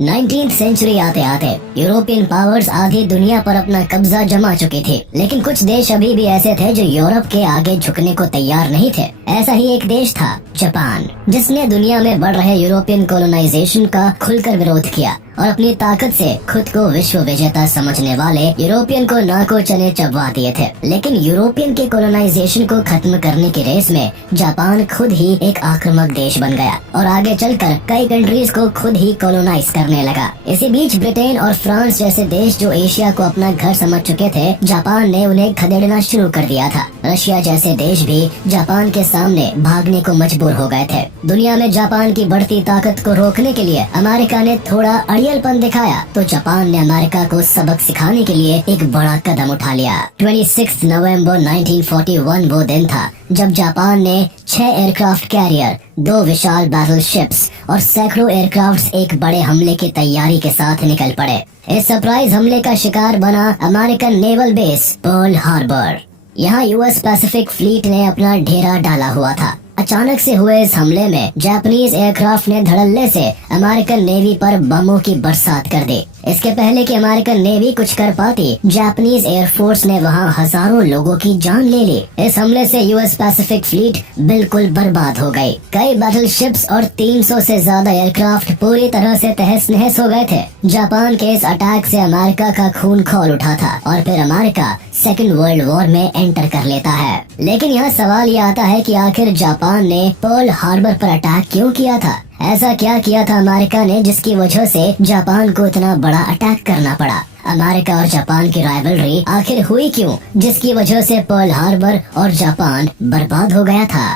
19th century आते आते European powers आधी दुनिया पर अपना कब्जा जमा चुके थे, लेकिन कुछ देश अभी भी ऐसे थे जो यूरोप के आगे झुकने को तैयार नहीं थे। ऐसा ही एक देश था जापान, जिसने दुनिया में बढ़ रहे यूरोपियन कॉलोनाइजेशन का खुलकर विरोध किया और अपनी ताकत से खुद को विश्व विजेता समझने वाले यूरोपियन को नाको चने चबवा दिए थे। लेकिन यूरोपियन के कॉलोनाइजेशन को खत्म करने की रेस में जापान खुद ही एक आक्रामक देश बन गया और आगे चलकर कई कंट्रीज को खुद ही कॉलोनाइज करने लगा। इसी बीच ब्रिटेन और फ्रांस जैसे देश जो एशिया को अपना घर समझ चुके थे, जापान ने उन्हें खदेड़ना शुरू कर दिया था। रशिया जैसे देश भी जापान के सामने भागने को मजबूर हो गए थे। दुनिया में जापान की बढ़ती ताकत को रोकने के लिए अमेरिका ने थोड़ा अड़ियलपन दिखाया, तो जापान ने अमेरिका को सबक सिखाने के लिए एक बड़ा कदम उठा लिया। 26 नवंबर 1941 वो दिन था जब जापान ने 6 एयरक्राफ्ट कैरियर, 2 विशाल बैटल शिप्स और सैकड़ों एयरक्राफ्ट्स एक बड़े हमले की तैयारी के साथ निकल पड़े। इस सरप्राइज हमले का शिकार बना American naval base Pearl Harbor. यहाँ यूएस पैसिफिक फ्लीट ने अपना डेरा डाला हुआ था। अचानक से हुए इस हमले में जापानीज एयरक्राफ्ट ने धड़ल्ले से अमेरिकन नेवी पर बमों की बरसात कर दी। इसके पहले कि अमेरिकन नेवी कुछ कर पाती, जापानीज एयरफोर्स ने वहां हजारों लोगों की जान ले ली। इस हमले से यूएस पैसिफिक फ्लीट बिल्कुल बर्बाद हो गई। कई बैटल शिप्स और 300 से ज्यादा एयरक्राफ्ट पूरी तरह से तहस नहस हो गए थे। जापान के इस अटैक से अमेरिका का खून खौल उठा था और फिर अमेरिका सेकेंड वर्ल्ड वॉर में एंटर कर लेता है। लेकिन यहाँ सवाल ये आता है कि आखिर जापान ने पर्ल हार्बर पर अटैक क्यों किया था? ऐसा क्या किया था अमेरिका ने जिसकी वजह से जापान को इतना बड़ा अटैक करना पड़ा? अमेरिका और जापान की राइवलरी आखिर हुई क्यों, जिसकी वजह से पर्ल हार्बर और जापान बर्बाद हो गया था?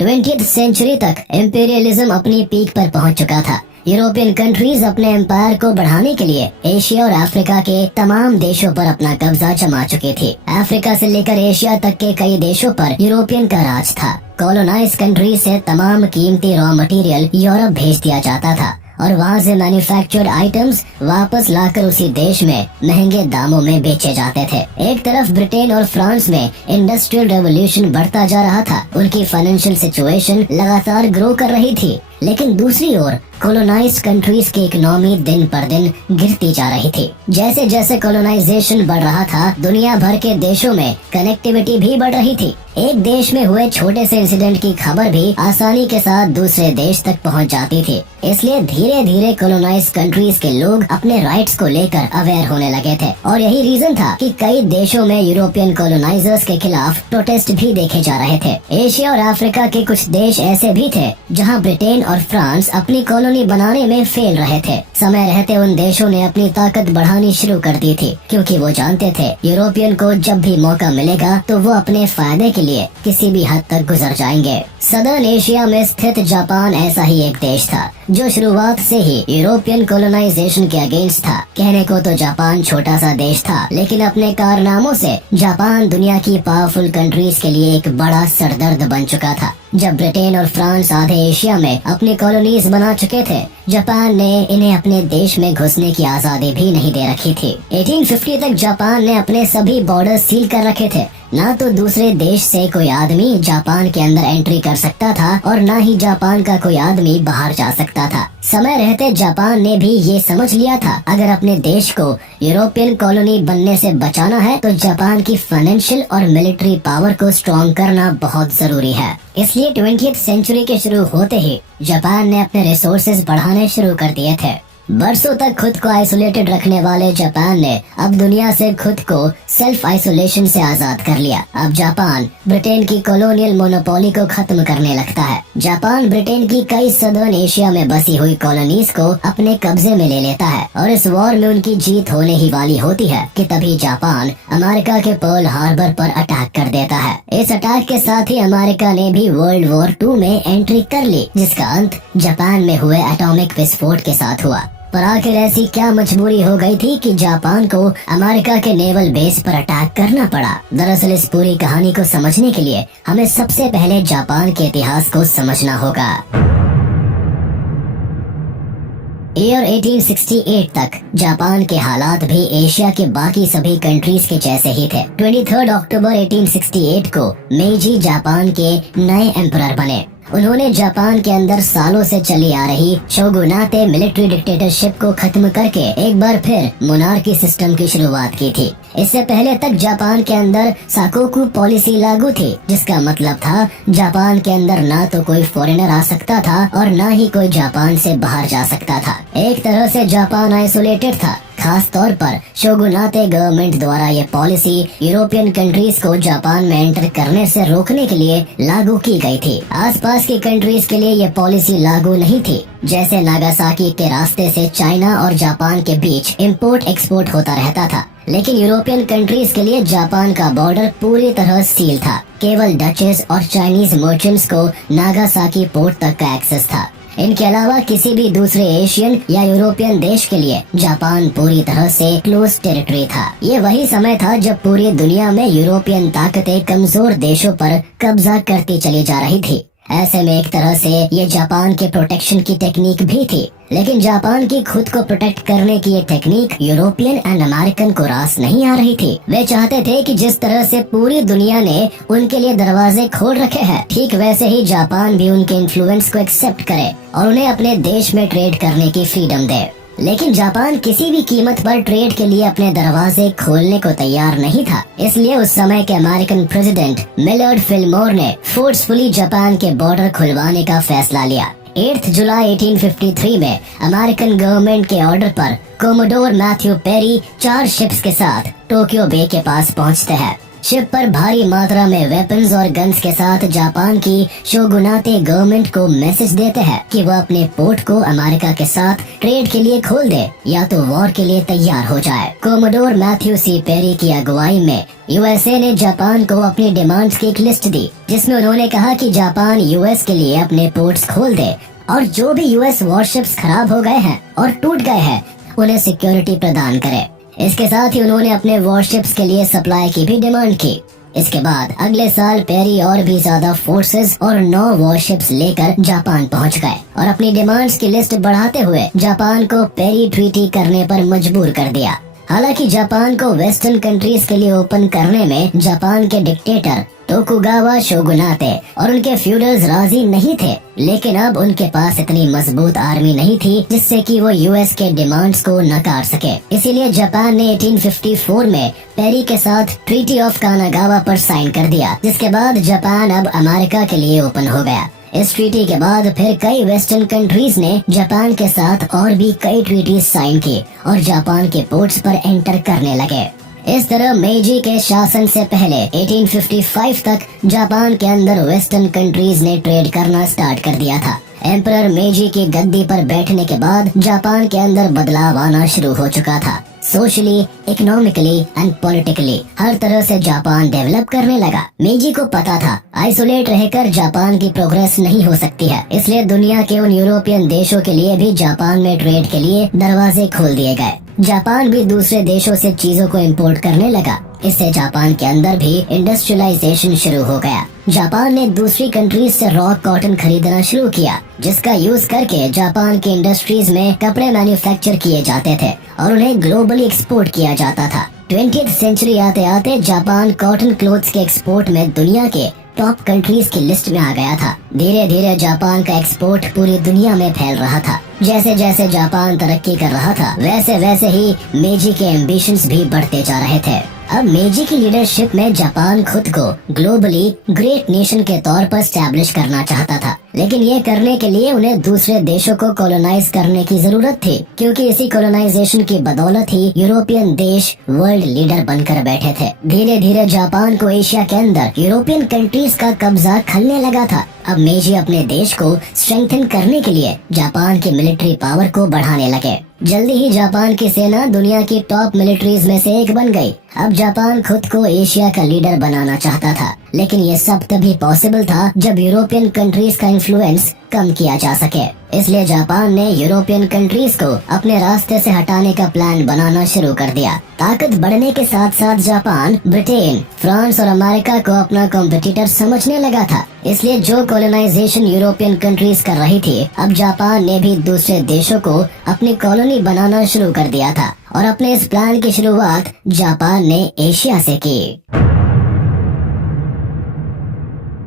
20th सेंचुरी तक इंपीरियलिज्म अपनी पीक पर पहुंच चुका था। यूरोपियन कंट्रीज अपने एम्पायर को बढ़ाने के लिए एशिया और अफ्रीका के तमाम देशों पर अपना कब्जा जमा चुकी थी। अफ्रीका से लेकर एशिया तक के कई देशों पर यूरोपियन का राज था। कॉलोनाइज कंट्री से तमाम कीमती रॉ मटेरियल यूरोप भेज दिया जाता था और वहाँ से मैन्युफैक्चर्ड आइटम्स वापस लाकर उसी देश में महंगे दामों में बेचे जाते थे। एक तरफ ब्रिटेन और फ्रांस में इंडस्ट्रियल रेवोल्यूशन बढ़ता जा रहा था, उनकी फाइनेंशियल सिचुएशन लगातार ग्रो कर रही थी, लेकिन दूसरी ओर कॉलोनाइज्ड कंट्रीज की इकोनॉमी दिन पर दिन गिरती जा रही थी। जैसे जैसे कॉलोनाइजेशन बढ़ रहा था, दुनिया भर के देशों में कनेक्टिविटी भी बढ़ रही थी। एक देश में हुए छोटे से इंसिडेंट की खबर भी आसानी के साथ दूसरे देश तक पहुंच जाती थी। इसलिए धीरे धीरे कॉलोनाइज्ड कंट्रीज के लोग अपने राइट्स को लेकर अवेयर होने लगे थे और यही रीजन था कि कई देशों में यूरोपियन कॉलोनाइजर्स के खिलाफ प्रोटेस्ट भी देखे जा रहे थे। एशिया और अफ्रीका के कुछ देश ऐसे भी थे जहाँ ब्रिटेन और फ्रांस अपनी कॉलोनी बनाने में फेल रहे थे। समय रहते उन देशों ने अपनी ताकत बढ़ानी शुरू कर दी थी, क्योंकि वो जानते थे यूरोपियन को जब भी मौका मिलेगा तो वो अपने फायदे के लिए किसी भी हद तक गुजर जाएंगे। सदर्न एशिया में स्थित जापान ऐसा ही एक देश था जो शुरुआत से ही यूरोपियन कॉलोनाइजेशन के अगेंस्ट था। कहने को तो जापान छोटा सा देश था, लेकिन अपने कारनामों से जापान दुनिया की पावरफुल कंट्रीज के लिए एक बड़ा सरदर्द बन चुका था। जब ब्रिटेन और फ्रांस आधे एशिया में अपनी कॉलोनीज बना चुके थे, जापान ने इन्हें अपने देश में घुसने की आजादी भी नहीं दे रखी थी। 1850 तक जापान ने अपने सभी बॉर्डर सील कर रखे थे। ना तो दूसरे देश से कोई आदमी जापान के अंदर एंट्री कर सकता था और ना ही जापान का कोई आदमी बाहर जा सकता था। समय रहते जापान ने भी ये समझ लिया था, अगर अपने देश को यूरोपियन कॉलोनी बनने से बचाना है तो जापान की फाइनेंशियल और मिलिट्री पावर को स्ट्रॉन्ग करना बहुत जरूरी है। इसलिए 20th सेंचुरी के शुरू होते ही जापान ने अपने रिसोर्सेज बढ़ाने शुरू कर दिए थे। बरसों तक खुद को आइसोलेटेड रखने वाले जापान ने अब दुनिया से खुद को सेल्फ आइसोलेशन से आजाद कर लिया। अब जापान ब्रिटेन की कॉलोनियल मोनोपोली को खत्म करने लगता है। जापान ब्रिटेन की कई सदर्न एशिया में बसी हुई कॉलोनीज को अपने कब्जे में ले लेता है और इस वॉर में उनकी जीत होने ही वाली होती है कि तभी जापान अमेरिका के पर्ल हार्बर पर अटैक कर देता है। इस अटैक के साथ ही अमेरिका ने भी वर्ल्ड वॉर 2 में एंट्री कर ली, जिसका अंत जापान में हुए एटॉमिक विस्फोट के साथ हुआ। पर आखिर ऐसी क्या मजबूरी हो गई थी कि जापान को अमेरिका के नेवल बेस पर अटैक करना पड़ा? दरअसल इस पूरी कहानी को समझने के लिए हमें सबसे पहले जापान के इतिहास को समझना होगा। ईयर 1868 तक जापान के हालात भी एशिया के बाकी सभी कंट्रीज के जैसे ही थे। 23 अक्टूबर 1868 को मेiji जापान के नए एम्परर बने। उन्होंने जापान के अंदर सालों से चली आ रही शोगुनाते मिलिट्री डिक्टेटरशिप को खत्म करके एक बार फिर मोनार्की सिस्टम की शुरुआत की थी। इससे पहले तक जापान के अंदर साकोकू पॉलिसी लागू थी, जिसका मतलब था जापान के अंदर ना तो कोई फॉरेनर आ सकता था और ना ही कोई जापान से बाहर जा सकता था। एक तरह से जापान आइसोलेटेड था। खास तौर पर शोगुनाते गवर्नमेंट द्वारा ये पॉलिसी यूरोपियन कंट्रीज को जापान में एंटर करने से रोकने के लिए लागू की गई थी। आसपास की कंट्रीज के लिए ये पॉलिसी लागू नहीं थी। जैसे नागासाकी के रास्ते से चाइना और जापान के बीच इंपोर्ट एक्सपोर्ट होता रहता था, लेकिन यूरोपियन कंट्रीज के लिए जापान का बॉर्डर पूरी तरह सील था। केवल डचेस और चाइनीज मर्चेंट्स को नागासाकी पोर्ट तक का एक्सेस था। इनके अलावा किसी भी दूसरे एशियन या यूरोपियन देश के लिए जापान पूरी तरह से क्लोज टेरिटरी था। ये वही समय था जब पूरी दुनिया में यूरोपियन ताकतें कमजोर देशों पर कब्जा करती चली जा रही थी। ऐसे में एक तरह से ये जापान के प्रोटेक्शन की टेक्निक भी थी, लेकिन जापान की खुद को प्रोटेक्ट करने की ये टेक्निक यूरोपियन एंड अमेरिकन को रास नहीं आ रही थी। वे चाहते थे कि जिस तरह से पूरी दुनिया ने उनके लिए दरवाजे खोल रखे हैं, ठीक वैसे ही जापान भी उनके इन्फ्लुएंस को एक्सेप्ट करे और उन्हें अपने देश में ट्रेड करने की फ्रीडम दे। लेकिन जापान किसी भी कीमत पर ट्रेड के लिए अपने दरवाजे खोलने को तैयार नहीं था। इसलिए उस समय के अमेरिकन प्रेसिडेंट मिलर्ड फिलमोर ने फोर्सफुली जापान के बॉर्डर खुलवाने का फैसला लिया। 8 जुलाई 1853 में अमेरिकन गवर्नमेंट के ऑर्डर पर कोमोडोर मैथ्यू पेरी 4 शिप्स के साथ टोक्यो बे के पास पहुंचते हैं। शिप पर भारी मात्रा में वेपन्स और गन्स के साथ जापान की शोगुनाते गवर्नमेंट को मैसेज देते हैं कि वह अपने पोर्ट को अमेरिका के साथ ट्रेड के लिए खोल दे या तो वॉर के लिए तैयार हो जाए। कोमोडोर मैथ्यू सी पेरी की अगुवाई में यूएसए ने जापान को अपनी डिमांड्स की एक लिस्ट दी, जिसमें उन्होंने कहा कि जापान यूएस के लिए अपने पोर्ट्स खोल दे और जो भी यूएस वॉरशिप्स खराब हो गए हैं और टूट गए हैं उन्हें सिक्योरिटी प्रदान करे। इसके साथ ही उन्होंने अपने वॉरशिप्स के लिए सप्लाई की भी डिमांड की। इसके बाद अगले साल पेरी और भी ज्यादा फोर्सेस और 9 वॉरशिप्स लेकर जापान पहुंच गए और अपनी डिमांड्स की लिस्ट बढ़ाते हुए जापान को पेरी ट्रीटी करने पर मजबूर कर दिया। हालांकि जापान को वेस्टर्न कंट्रीज के लिए ओपन करने में जापान के डिक्टेटर टोकुगावा शोगुनाते और उनके फ्यूडल्स राजी नहीं थे, लेकिन अब उनके पास इतनी मजबूत आर्मी नहीं थी जिससे कि वो यूएस के डिमांड्स को नकार सके। इसीलिए जापान ने 1854 में पेरी के साथ ट्रीटी ऑफ कानागावा पर साइन कर दिया, जिसके बाद जापान अब अमेरिका के लिए ओपन हो गया। इस ट्रीटी के बाद फिर कई वेस्टर्न कंट्रीज ने जापान के साथ और भी कई ट्रीटी साइन की और जापान के पोर्ट्स पर एंटर करने लगे। इस तरह मेजी के शासन से पहले 1855 तक जापान के अंदर वेस्टर्न कंट्रीज ने ट्रेड करना स्टार्ट कर दिया था। एम्परर मेजी की गद्दी पर बैठने के बाद जापान के अंदर बदलाव आना शुरू हो चुका था। सोशली, इकोनॉमिकली एंड पॉलिटिकली हर तरह से जापान डेवलप करने लगा। मेजी को पता था आइसोलेट रहकर जापान की प्रोग्रेस नहीं हो सकती है, इसलिए दुनिया के उन यूरोपियन देशों के लिए भी जापान में ट्रेड के लिए दरवाजे खोल दिए गए। जापान भी दूसरे देशों से चीजों को इंपोर्ट करने लगा। इससे जापान के अंदर भी इंडस्ट्रियलाइजेशन शुरू हो गया। जापान ने दूसरी कंट्रीज से रॉ कॉटन खरीदना शुरू किया, जिसका यूज करके जापान की इंडस्ट्रीज में कपड़े मैन्युफैक्चर किए जाते थे और उन्हें ग्लोबली एक्सपोर्ट किया जाता था। 20th सेंचुरी आते आते जापान कॉटन क्लोथ्स के एक्सपोर्ट में दुनिया के टॉप कंट्रीज की लिस्ट में आ गया था। धीरे धीरे जापान का एक्सपोर्ट पूरी दुनिया में फैल रहा था। जैसे जैसे जापान तरक्की कर रहा था, वैसे वैसे ही मेजी के एम्बिशंस भी बढ़ते जा रहे थे। अब मेजी की लीडरशिप में जापान खुद को ग्लोबली ग्रेट नेशन के तौर पर स्टैब्लिश करना चाहता था, लेकिन ये करने के लिए उन्हें दूसरे देशों को कॉलोनाइज करने की जरूरत थी, क्योंकि इसी कॉलोनाइजेशन की बदौलत ही यूरोपियन देश वर्ल्ड लीडर बनकर बैठे थे। धीरे धीरे जापान को एशिया के अंदर यूरोपियन कंट्रीज का कब्जा खलने लगा था। अब मेजी अपने देश को स्ट्रेंथन करने के लिए जापान की मिलिट्री पावर को बढ़ाने लगे। जल्दी ही जापान की सेना दुनिया की टॉप मिलिट्रीज में से एक बन गई। अब जापान खुद को एशिया का लीडर बनाना चाहता था, लेकिन ये सब तभी पॉसिबल था जब यूरोपियन कंट्रीज का इन्फ्लुएंस कम किया जा सके। इसलिए जापान ने यूरोपियन कंट्रीज को अपने रास्ते से हटाने का प्लान बनाना शुरू कर दिया। ताकत बढ़ने के साथ साथ जापान ब्रिटेन, फ्रांस और अमेरिका को अपना कॉम्पिटिटर समझने लगा था। इसलिए जो कॉलोनाइजेशन यूरोपियन कंट्रीज कर रही थी, अब जापान ने भी दूसरे देशों को अपनी कॉलोनी बनाना शुरू कर दिया था और अपने इस प्लान की शुरुआत जापान ने एशिया से की।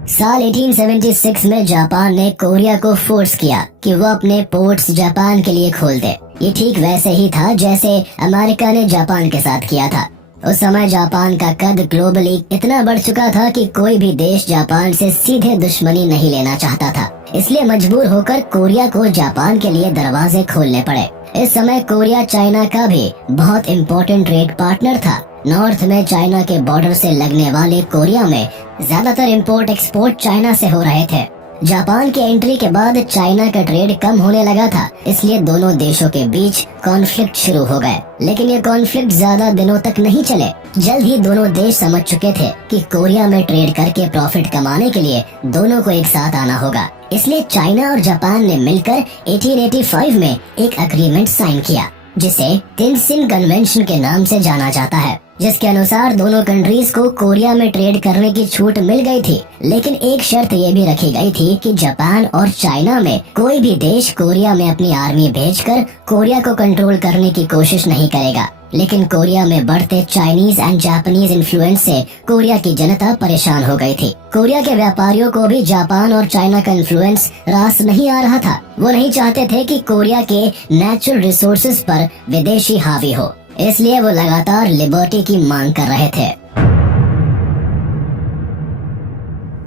साल 1876 में जापान ने कोरिया को फोर्स किया कि वो अपने पोर्ट्स जापान के लिए खोल दे। ये ठीक वैसे ही था जैसे अमेरिका ने जापान के साथ किया था। उस समय जापान का कद ग्लोबली इतना बढ़ चुका था कि कोई भी देश जापान से सीधे दुश्मनी नहीं लेना चाहता था, इसलिए मजबूर होकर कोरिया को जापान के लिए दरवाजे खोलने पड़े। इस समय कोरिया चाइना का भी बहुत इम्पोर्टेंट ट्रेड पार्टनर था। नॉर्थ में चाइना के बॉर्डर से लगने वाले कोरिया में ज्यादातर इंपोर्ट एक्सपोर्ट चाइना से हो रहे थे। जापान के एंट्री के बाद चाइना का ट्रेड कम होने लगा था, इसलिए दोनों देशों के बीच कॉन्फ्लिक्ट शुरू हो गए। लेकिन ये कॉन्फ्लिक्ट ज्यादा दिनों तक नहीं चले। जल्द ही दोनों देश समझ चुके थे कि कोरिया में ट्रेड करके प्रॉफिट कमाने के लिए दोनों को एक साथ आना होगा। इसलिए चाइना और जापान ने मिलकर 1885 में एक एग्रीमेंट साइन किया, जिसे तिनसिन कन्वेंशन के नाम से जाना जाता है, जिसके अनुसार दोनों कंट्रीज को कोरिया में ट्रेड करने की छूट मिल गई थी। लेकिन एक शर्त ये भी रखी गई थी कि जापान और चाइना में कोई भी देश कोरिया में अपनी आर्मी भेजकर कोरिया को कंट्रोल करने की कोशिश नहीं करेगा। लेकिन कोरिया में बढ़ते चाइनीज एंड जापानीज इन्फ्लुएंस से कोरिया की जनता परेशान हो गई थी। कोरिया के व्यापारियों को भी जापान और चाइना का इन्फ्लुएंस रास नहीं आ रहा था। वो नहीं चाहते थे कि कोरिया के नेचुरल रिसोर्सेज पर विदेशी हावी हो, इसलिए वो लगातार लिबर्टी की मांग कर रहे थे।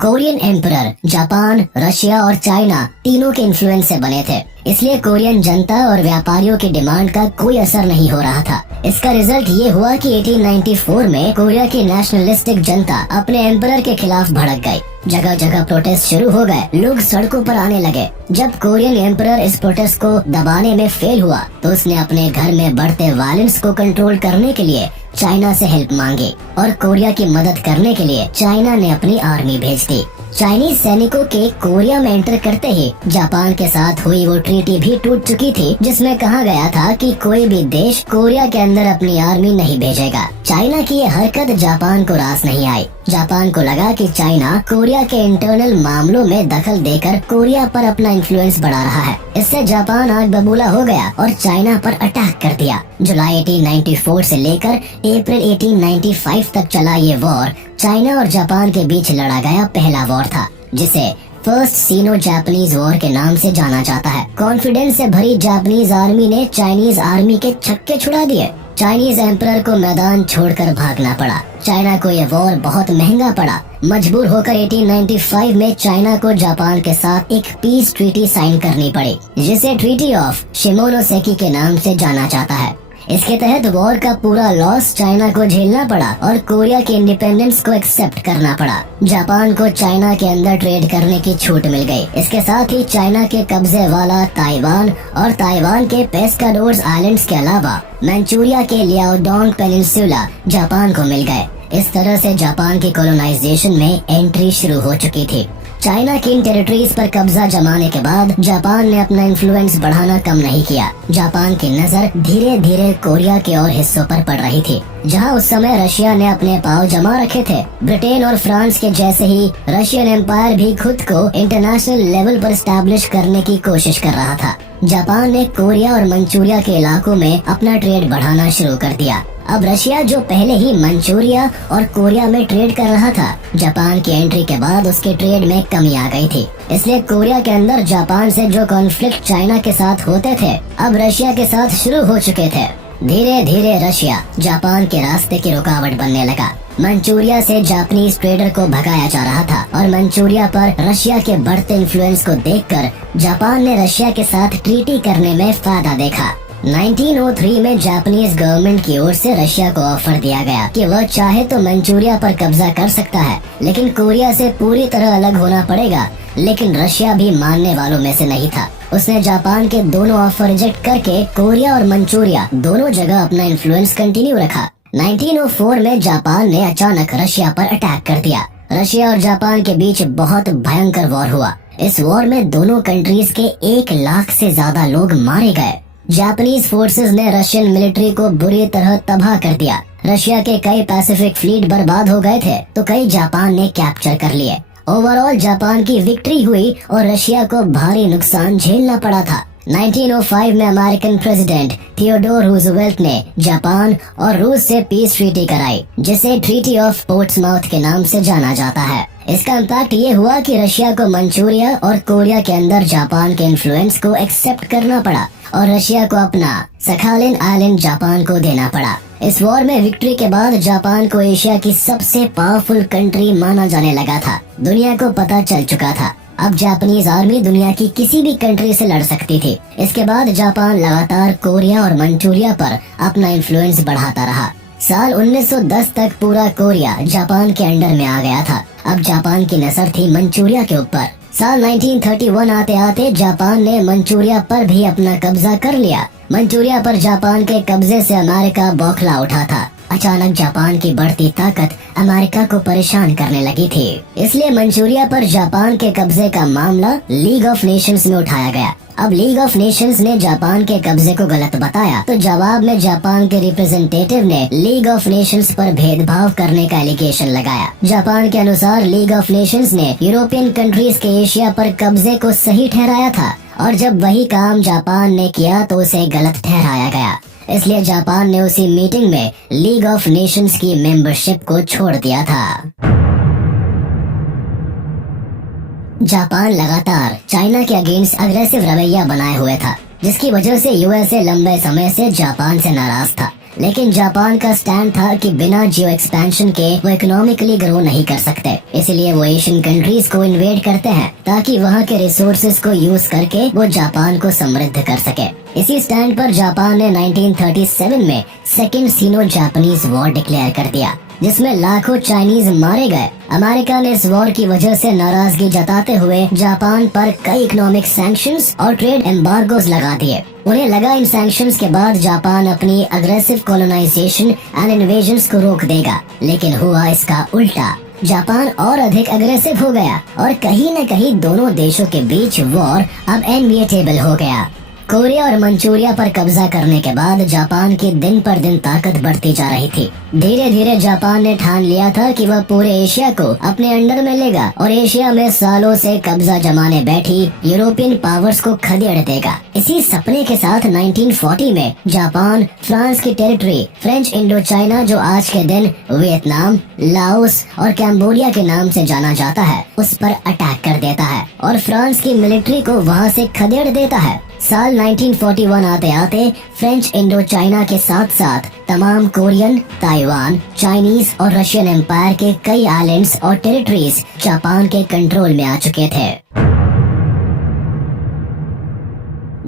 कोरियन एम्परर जापान, रशिया और चाइना तीनों के इन्फ्लुएंस से बने थे, इसलिए कोरियन जनता और व्यापारियों की डिमांड का कोई असर नहीं हो रहा था। इसका रिजल्ट ये हुआ कि 1894 में कोरिया की नेशनलिस्टिक जनता अपने एम्परर के खिलाफ भड़क गई। जगह जगह प्रोटेस्ट शुरू हो गए, लोग सड़कों पर आने लगे। जब कोरियन एम्परर इस प्रोटेस्ट को दबाने में फेल हुआ तो उसने अपने घर में बढ़ते वायलेंस को कंट्रोल करने के लिए चाइना से हेल्प मांगी और कोरिया की मदद करने के लिए चाइना ने अपनी आर्मी भेज दी। चाइनीज सैनिकों के कोरिया में एंटर करते ही जापान के साथ हुई वो ट्रीटी भी टूट चुकी थी, जिसमें कहा गया था कि कोई भी देश कोरिया के अंदर अपनी आर्मी नहीं भेजेगा। चाइना की ये हरकत जापान को रास नहीं आई। जापान को लगा कि चाइना कोरिया के इंटरनल मामलों में दखल देकर कोरिया पर अपना इन्फ्लुएंस बढ़ा रहा है। इससे जापान आग बबूला हो गया और चाइना पर अटैक कर दिया। जुलाई 1894 से लेकर अप्रैल 1895 तक चला ये वॉर चाइना और जापान के बीच लड़ा गया पहला वॉर था, जिसे फर्स्ट सीनो जापानीज वॉर के नाम से जाना जाता है। कॉन्फिडेंस से भरी जापानीज आर्मी ने चाइनीज आर्मी के छक्के छुड़ा दिए। चाइनीज एम्परर को मैदान छोड़कर भागना पड़ा। चाइना को ये वॉर बहुत महंगा पड़ा। मजबूर होकर 1895 में चाइना को जापान के साथ एक पीस ट्रीटी साइन करनी पड़ी, जिसे ट्रीटी ऑफ शिमोनोसेकी के नाम से जाना जाता है। इसके तहत वॉर का पूरा लॉस चाइना को झेलना पड़ा और कोरिया के इंडिपेंडेंस को एक्सेप्ट करना पड़ा। जापान को चाइना के अंदर ट्रेड करने की छूट मिल गई। इसके साथ ही चाइना के कब्जे वाला ताइवान और ताइवान के पेस्काडोर्स आइलैंड्स के अलावा मंचूरिया के लियाओडोंग पेनिनसुला जापान को मिल गए। इस तरह से जापान की कॉलोनाइजेशन में एंट्री शुरू हो चुकी थी। चाइना की इन टेरिटरीज पर कब्जा जमाने के बाद जापान ने अपना इन्फ्लुएंस बढ़ाना कम नहीं किया। जापान की नजर धीरे धीरे कोरिया के और हिस्सों पर पड़ रही थी, जहां उस समय रशिया ने अपने पांव जमा रखे थे। ब्रिटेन और फ्रांस के जैसे ही रशियन एम्पायर भी खुद को इंटरनेशनल लेवल पर स्टैब्लिश करने की कोशिश कर रहा था। जापान ने कोरिया और मंचूरिया के इलाकों में अपना ट्रेड बढ़ाना शुरू कर दिया। अब रशिया, जो पहले ही मंचूरिया और कोरिया में ट्रेड कर रहा था, जापान की एंट्री के बाद उसके ट्रेड में कमी आ गई थी। इसलिए कोरिया के अंदर जापान से जो कॉन्फ्लिक्ट चाइना के साथ होते थे, अब रशिया के साथ शुरू हो चुके थे। धीरे धीरे रशिया जापान के रास्ते की रुकावट बनने लगा। मंचूरिया से जापानीज ट्रेडर को भगाया जा रहा था और मंचूरिया पर रशिया के बढ़ते इन्फ्लुएंस को देखकर जापान ने रशिया के साथ ट्रीटी करने में फायदा देखा। 1903 में जापानीज गवर्नमेंट की ओर से रशिया को ऑफर दिया गया कि वह चाहे तो मंचूरिया पर कब्जा कर सकता है, लेकिन कोरिया से पूरी तरह अलग होना पड़ेगा। लेकिन रशिया भी मानने वालों में से नहीं था। उसने जापान के दोनों ऑफर रिजेक्ट करके कोरिया और मंचूरिया दोनों जगह अपना इन्फ्लुएंस कंटिन्यू रखा। 1904 में जापान ने अचानक रशिया पर अटैक कर दिया। रशिया और जापान के बीच बहुत भयंकर वॉर हुआ। इस वॉर में दोनों कंट्रीज के 1 लाख से ज्यादा लोग मारे गए। जापानीज फोर्सेस ने रशियन मिलिट्री को बुरी तरह तबाह कर दिया। रशिया के कई पैसिफिक फ्लीट बर्बाद हो गए थे तो कई जापान ने कैप्चर कर लिए। ओवरऑल जापान की विक्ट्री हुई और रशिया को भारी नुकसान झेलना पड़ा था। 1905 में अमेरिकन प्रेसिडेंट थियोडोर रूजवेल्ट ने जापान और रूस से पीस ट्रीटी कराई, जिसे ट्रीटी ऑफ पोर्ट्समाउथ के नाम से जाना जाता है। इसका इम्पैक्ट ये हुआ कि रशिया को मंचूरिया और कोरिया के अंदर जापान के इन्फ्लुएंस को एक्सेप्ट करना पड़ा और रशिया को अपना सखालिन आइलैंड जापान को देना पड़ा। इस वॉर में विक्ट्री के बाद जापान को एशिया की सबसे पावरफुल कंट्री माना जाने लगा था। दुनिया को पता चल चुका था अब जापानीज आर्मी दुनिया की किसी भी कंट्री से लड़ सकती थी। इसके बाद जापान लगातार कोरिया और मंचूरिया पर अपना इन्फ्लुएंस बढ़ाता रहा। साल 1910 तक पूरा कोरिया जापान के अंडर में आ गया था। अब जापान की नजर थी मंचूरिया के ऊपर। साल 1931 आते आते जापान ने मंचूरिया पर भी अपना कब्जा कर लिया। मंचूरिया पर जापान के कब्जे से अमेरिका बौखला उठा था। अचानक जापान की बढ़ती ताकत अमेरिका को परेशान करने लगी थी, इसलिए मंचूरिया पर जापान के कब्जे का मामला लीग ऑफ नेशंस में उठाया गया। अब लीग ऑफ नेशंस ने जापान के कब्जे को गलत बताया, तो जवाब में जापान के रिप्रेजेंटेटिव ने लीग ऑफ नेशंस पर भेदभाव करने का एलिगेशन लगाया। जापान के अनुसार लीग ऑफ नेशंस ने यूरोपियन कंट्रीज के एशिया पर कब्जे को सही ठहराया था, और जब वही काम जापान ने किया तो उसे गलत ठहराया गया। इसलिए जापान ने उसी मीटिंग में लीग ऑफ नेशंस की मेंबरशिप को छोड़ दिया था। जापान लगातार चाइना के अगेंस्ट अग्रेसिव रवैया बनाए हुए था, जिसकी वजह से यूएसए लंबे समय से जापान से नाराज था। लेकिन जापान का स्टैंड था कि बिना जियो एक्सपेंशन के वो इकोनॉमिकली ग्रो नहीं कर सकते, इसलिए वो एशियन कंट्रीज को इन्वेड करते हैं ताकि वहाँ के रिसोर्सेज को यूज करके वो जापान को समृद्ध कर सके। इसी स्टैंड पर जापान ने 1937 में सेकेंड सीनो जापानीज वॉर डिक्लेयर कर दिया, जिसमें लाखों चाइनीज मारे गए। अमेरिका ने इस वॉर की वजह से नाराजगी जताते हुए जापान पर कई इकोनॉमिक सैंक्शंस और ट्रेड एम्बार्गोज लगा दिए। उन्हें लगा इन सैंक्शंस के बाद जापान अपनी अग्रेसिव कॉलोनाइजेशन एंड इन्वेजन्स को रोक देगा, लेकिन हुआ इसका उल्टा। जापान और अधिक अग्रेसिव हो गया और कहीं न कहीं दोनों देशों के बीच वॉर अब इनविटेबल हो गया। कोरिया और मंचूरिया पर कब्जा करने के बाद जापान की दिन पर दिन ताकत बढ़ती जा रही थी। धीरे धीरे जापान ने ठान लिया था कि वह पूरे एशिया को अपने अंडर में लेगा और एशिया में सालों से कब्जा जमाने बैठी यूरोपियन पावर्स को खदेड़ देगा। इसी सपने के साथ 1940 में जापान फ्रांस की टेरिटरी फ्रेंच इंडो चाइना, जो आज के दिन वियतनाम, लाओस और कैम्बोडिया के नाम से जाना जाता है, उस पर अटैक कर देता है और फ्रांस की मिलिट्री को वहाँ से खदेड़ देता है। साल 1941 आते आते फ्रेंच इंडो चाइना के साथ साथ तमाम कोरियन, ताइवान, चाइनीज और रशियन एम्पायर के कई आइलैंड्स और टेरिटरीज जापान के कंट्रोल में आ चुके थे।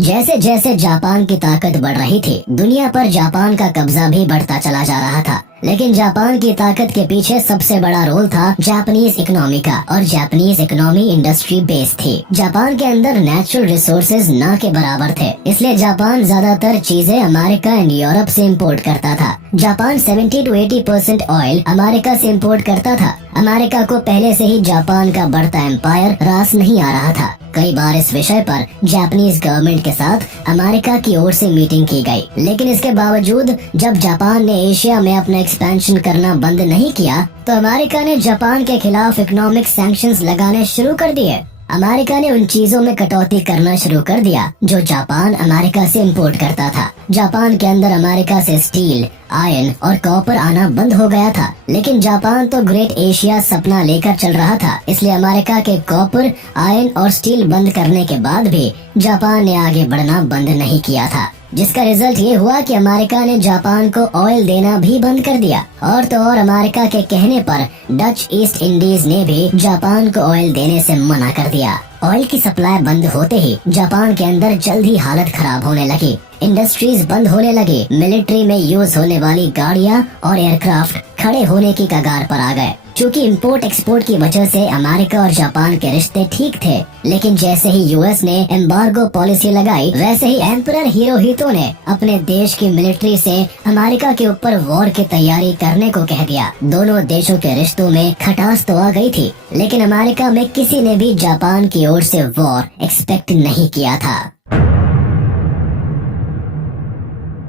जैसे जैसे जापान की ताकत बढ़ रही थी, दुनिया पर जापान का कब्जा भी बढ़ता चला जा रहा था। लेकिन जापान की ताकत के पीछे सबसे बड़ा रोल था जापानीज इकोनॉमी का, और जापानीज इकोनॉमी इंडस्ट्री बेस्ड थी। जापान के अंदर नेचुरल रिसोर्सेज ना के बराबर थे, इसलिए जापान ज्यादातर चीजें अमेरिका एंड यूरोप से इंपोर्ट करता था। जापान 70 to 80% ऑयल अमेरिका से इंपोर्ट करता था। अमेरिका को पहले से ही जापान का बढ़ता एम्पायर रास नहीं आ रहा था। कई बार इस विषय पर जापानीज गवर्नमेंट के साथ अमेरिका की ओर से मीटिंग की गई, लेकिन इसके बावजूद जब जापान ने एशिया में अपना एक्सपेंशन करना बंद नहीं किया, तो अमेरिका ने जापान के खिलाफ इकोनॉमिक सैंक्शंस लगाने शुरू कर दिए। अमेरिका ने उन चीजों में कटौती करना शुरू कर दिया जो जापान अमेरिका से इंपोर्ट करता था। जापान के अंदर अमेरिका से स्टील, आयरन और कॉपर आना बंद हो गया था, लेकिन जापान तो ग्रेट एशिया सपना लेकर चल रहा था, इसलिए अमेरिका के कॉपर, आयरन और स्टील बंद करने के बाद भी जापान ने आगे बढ़ना बंद नहीं किया था, जिसका रिजल्ट ये हुआ कि अमेरिका ने जापान को ऑयल देना भी बंद कर दिया। और तो और अमेरिका के कहने पर डच ईस्ट इंडीज ने भी जापान को ऑयल देने से मना कर दिया। ऑयल की सप्लाई बंद होते ही जापान के अंदर जल्द ही हालत खराब होने लगी। इंडस्ट्रीज बंद होने लगी, मिलिट्री में यूज होने वाली गाड़ियां और एयरक्राफ्ट खड़े होने की कगार पर आ गए। चूँकि इंपोर्ट एक्सपोर्ट की वजह से अमेरिका और जापान के रिश्ते ठीक थे, लेकिन जैसे ही यूएस ने एम्बार्गो पॉलिसी लगाई, वैसे ही एम्परर हिरोहितो ने अपने देश की मिलिट्री से अमेरिका के ऊपर वॉर की तैयारी करने को कह दिया। दोनों देशों के रिश्तों में खटास तो आ गई थी, लेकिन अमेरिका में किसी ने भी जापान की ओर से वॉर एक्सपेक्ट नहीं किया था।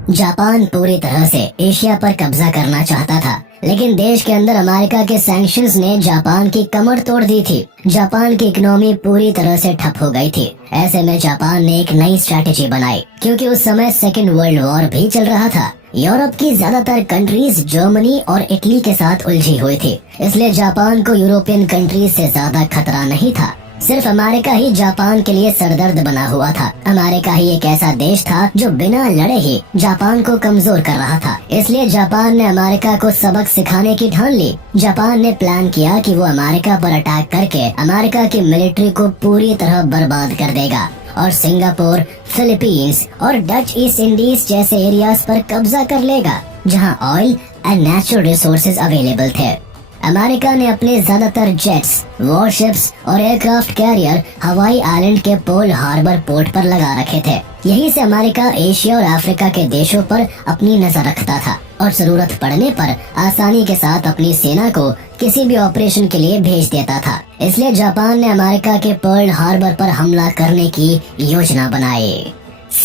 जापान पूरी तरह से एशिया पर कब्जा करना चाहता था, लेकिन देश के अंदर अमेरिका के सैंक्शंस ने जापान की कमर तोड़ दी थी। जापान की इकोनॉमी पूरी तरह से ठप हो गई थी। ऐसे में जापान ने एक नई स्ट्रैटेजी बनाई, क्योंकि उस समय सेकेंड वर्ल्ड वॉर भी चल रहा था। यूरोप की ज्यादातर कंट्रीज जर्मनी और इटली के साथ उलझी हुई थी, इसलिए जापान को यूरोपियन कंट्रीज से ज्यादा खतरा नहीं था। सिर्फ अमेरिका ही जापान के लिए सरदर्द बना हुआ था। अमेरिका ही एक ऐसा देश था जो बिना लड़े ही जापान को कमजोर कर रहा था। इसलिए जापान ने अमेरिका को सबक सिखाने की ठान ली। जापान ने प्लान किया कि वो अमेरिका पर अटैक करके अमेरिका की मिलिट्री को पूरी तरह बर्बाद कर देगा और सिंगापुर, फिलीपींस और डच ईस्ट इंडीज जैसे एरियाज पर कब्जा कर लेगा, जहां oil and natural resources available थे। अमेरिका ने अपने ज्यादातर जेट्स, वॉरशिप्स और एयरक्राफ्ट कैरियर हवाई आइलैंड के पोल हार्बर पोर्ट पर लगा रखे थे। यहीं से अमेरिका एशिया और अफ्रीका के देशों पर अपनी नजर रखता था और जरूरत पड़ने पर आसानी के साथ अपनी सेना को किसी भी ऑपरेशन के लिए भेज देता था। इसलिए जापान ने अमेरिका के पर्ल हार्बर पर हमला करने की योजना बनाई।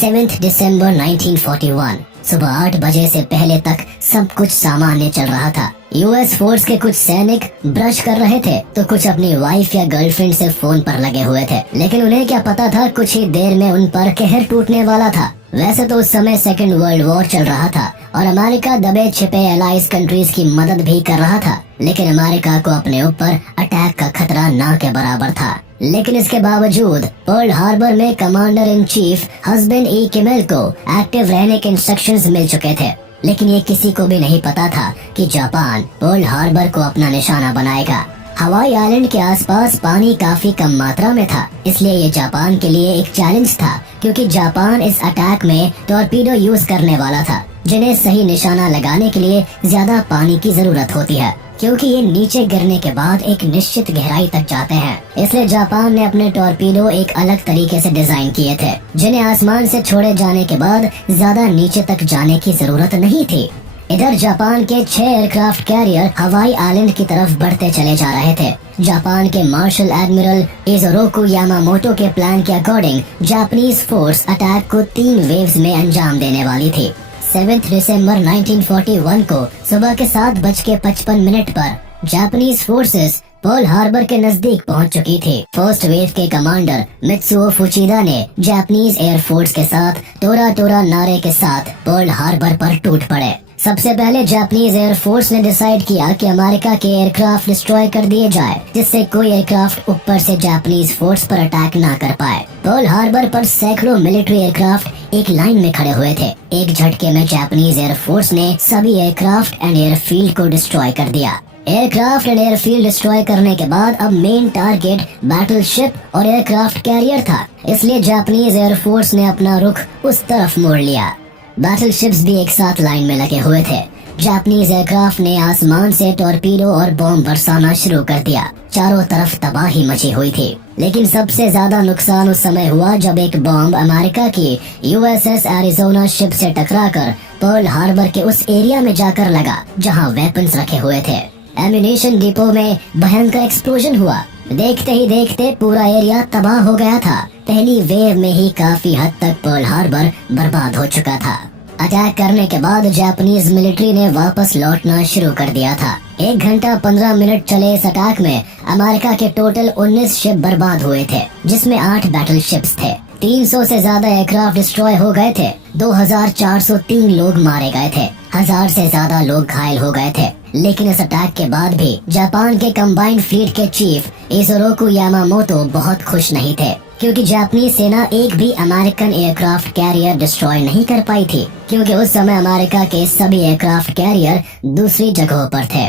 7 दिसंबर 1941 सुबह 8 बजे से पहले तक सब कुछ सामान्य चल रहा था। यूएस फोर्स के कुछ सैनिक ब्रश कर रहे थे तो कुछ अपनी वाइफ या गर्लफ्रेंड से फोन पर लगे हुए थे, लेकिन उन्हें क्या पता था कुछ ही देर में उन पर कहर टूटने वाला था। वैसे तो उस समय सेकेंड वर्ल्ड वॉर चल रहा था और अमेरिका दबे छिपे एलाइज कंट्रीज की मदद भी कर रहा था, लेकिन अमेरिका को अपने ऊपर अटैक का खतरा ना के बराबर था। लेकिन इसके बावजूद पर्ल हार्बर में commander in chief husband E Kimmel को एक्टिव रहने के इंस्ट्रक्शंस मिल चुके थे, लेकिन ये किसी को भी नहीं पता था कि जापान पर्ल हार्बर को अपना निशाना बनाएगा। हवाई आइलैंड के आसपास पानी काफी कम मात्रा में था, इसलिए ये जापान के लिए एक चैलेंज था, क्योंकि जापान इस अटैक में टॉर्पीडो यूज करने वाला था, जिन्हें सही निशाना लगाने के लिए ज्यादा पानी की जरूरत होती है, क्योंकि ये नीचे गिरने के बाद एक निश्चित गहराई तक जाते हैं। इसलिए जापान ने अपने टॉर्पीडो एक अलग तरीके से डिजाइन किए थे, जिन्हें आसमान से छोड़े जाने के बाद ज्यादा नीचे तक जाने की जरूरत नहीं थी। इधर जापान के 6 एयरक्राफ्ट कैरियर हवाई आइलैंड की तरफ बढ़ते चले जा रहे थे। जापान के मार्शल एडमिरल इज़ोरोकु यामामोटो के प्लान के अकॉर्डिंग जापानीज फोर्स अटैक को 3 वेव्स में अंजाम देने वाली थी। 7 दिसंबर 1941 को सुबह के 7:55 पर जापानीज फोर्सेस पर्ल हार्बर के नजदीक पहुंच चुकी थी। फर्स्ट वेव के कमांडर मित्सुओ फुचिदा ने जापानीज एयरफोर्स के साथ टोरा टोरा नारे के साथ पर्ल हार्बर पर टूट पड़े। सबसे पहले जापानीज एयरफोर्स ने डिसाइड किया कि अमेरिका के एयरक्राफ्ट डिस्ट्रॉय कर दिए जाए, जिससे कोई एयरक्राफ्ट ऊपर से जापानीज फोर्स पर अटैक ना कर पाए। पर्ल हार्बर पर सैकड़ों मिलिट्री एयरक्राफ्ट एक लाइन में खड़े हुए थे। एक झटके में जापानीज एयरफोर्स ने सभी एयरक्राफ्ट एंड एयरफील्ड को डिस्ट्रॉय कर दिया। एयरक्राफ्ट एंड एयरफील्ड डिस्ट्रॉय करने के बाद अब मेन टारगेट बैटलशिप और एयरक्राफ्ट कैरियर था, इसलिए जापानीज एयरफोर्स ने अपना रुख उस तरफ मोड़ लिया। बैटलशिप्स भी एक साथ लाइन में लगे हुए थे। जापानीज एयरक्राफ्ट ने आसमान से टॉर्पीडो और बॉम्ब बरसाना शुरू कर दिया। चारों तरफ तबाही मची हुई थी, लेकिन सबसे ज्यादा नुकसान उस समय हुआ जब एक बॉम्ब अमेरिका की यूएसएस एरिजोना शिप से टकराकर पर्ल हार्बर के उस एरिया में जाकर लगा जहां वेपन्स रखे हुए थे। एम्यूनेशन डिपो में भयंकर एक्सप्लोजन हुआ। देखते ही देखते पूरा एरिया तबाह हो गया था। पहली वेव में ही काफी हद तक पर्ल हार्बर बर्बाद हो चुका था। अटैक करने के बाद जापानीज मिलिट्री ने वापस लौटना शुरू कर दिया था। 1 घंटा 15 मिनट चले इस अटैक में अमेरिका के टोटल 19 शिप बर्बाद हुए थे, जिसमें 8 बैटल शिप्स थे। 300 से ज्यादा एयरक्राफ्ट डिस्ट्रॉय हो गए थे। 2403 लोग मारे गए थे। 1000 से ज्यादा लोग घायल हो गए थे। लेकिन इस अटैक के बाद भी जापान के कंबाइंड फ्लीट के चीफ इज़ोरोकु यामामोटो बहुत खुश नहीं थे, क्योंकि जापानीज सेना एक भी अमेरिकन एयरक्राफ्ट कैरियर डिस्ट्रॉय नहीं कर पाई थी, क्योंकि उस समय अमेरिका के सभी एयरक्राफ्ट कैरियर दूसरी जगहों पर थे।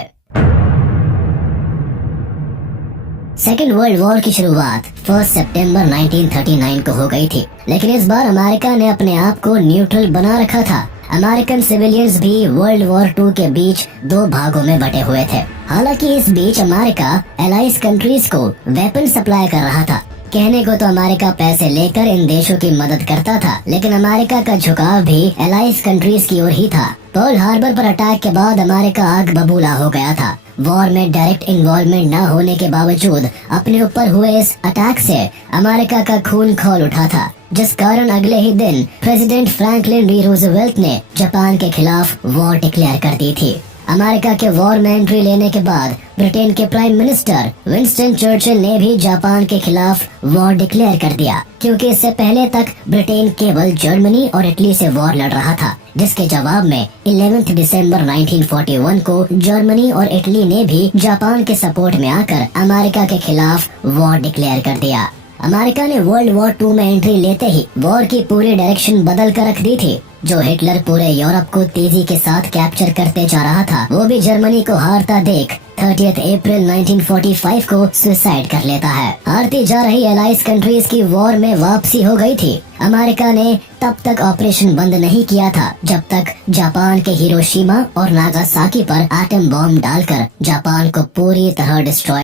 सेकेंड वर्ल्ड वॉर की शुरुआत 1 सितंबर 1939 को हो गई थी, लेकिन इस बार अमेरिका ने अपने आप को न्यूट्रल बना रखा था। अमेरिकन सिविलियंस भी वर्ल्ड वॉर 2 के बीच 2 भागों में बटे हुए थे। हालांकि इस बीच अमेरिका एलाइज कंट्रीज को वेपन सप्लाई कर रहा था। कहने को तो अमेरिका पैसे लेकर इन देशों की मदद करता था, लेकिन अमेरिका का झुकाव भी एलाइज कंट्रीज की ओर ही था। पर्ल हार्बर पर अटैक के बाद अमेरिका आग बबूला हो गया था। वॉर में डायरेक्ट इन्वॉल्वमेंट न होने के बावजूद अपने ऊपर हुए इस अटैक से अमेरिका का खून खौल उठा था, जिस कारण अगले ही दिन प्रेसिडेंट फ्रैंकलिन डी रूजवेल्ट ने जापान के खिलाफ वॉर डिक्लेयर कर दी थी। अमेरिका के वॉर में एंट्री लेने के बाद ब्रिटेन के प्राइम मिनिस्टर विंस्टन चर्चिल ने भी जापान के खिलाफ वॉर डिक्लेयर कर दिया, क्योंकि इससे पहले तक ब्रिटेन केवल जर्मनी और इटली से वॉर लड़ रहा था, जिसके जवाब में 11 दिसंबर 1941 को जर्मनी और इटली ने भी जापान के सपोर्ट में आकर अमेरिका के खिलाफ वॉर डिक्लेयर कर दिया। अमेरिका ने वर्ल्ड वॉर 2 में एंट्री लेते ही वॉर की पूरी डायरेक्शन बदल कर रख दी थी। जो हिटलर पूरे यूरोप को तेजी के साथ कैप्चर करते जा रहा था, वो भी जर्मनी को हारता देख 30 अप्रैल 1945 को सुसाइड कर लेता है। हारती जा रही एलाइज कंट्रीज की वॉर में वापसी हो गई थी। अमेरिका ने तब तक ऑपरेशन बंद नहीं किया था जब तक जापान के हिरोशिमा और नागासाकी पर एटम बॉम्ब डालकर जापान को पूरी तरह डिस्ट्रॉय